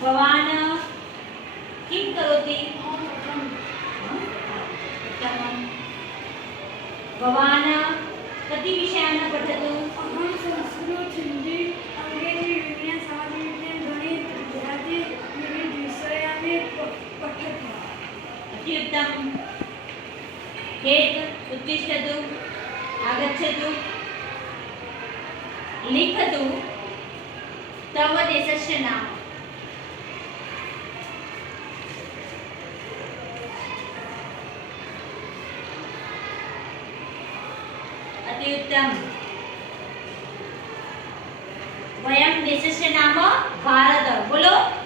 भवान् किं करोति? भवान् कति विषयान् पठतु? अहं संस्कृत हिंदी अंग्रेजी विज्ञान सामाजिक विज्ञान गणित गुजराती विविध विषयानि पठति। अति उत्तमम्। हेत् उत्तिष्ठतु, आगच्छतु, लिखतु तव देशस्य नाम। अति उत्तम। वयं देशस्य नाम भारत। बोलो।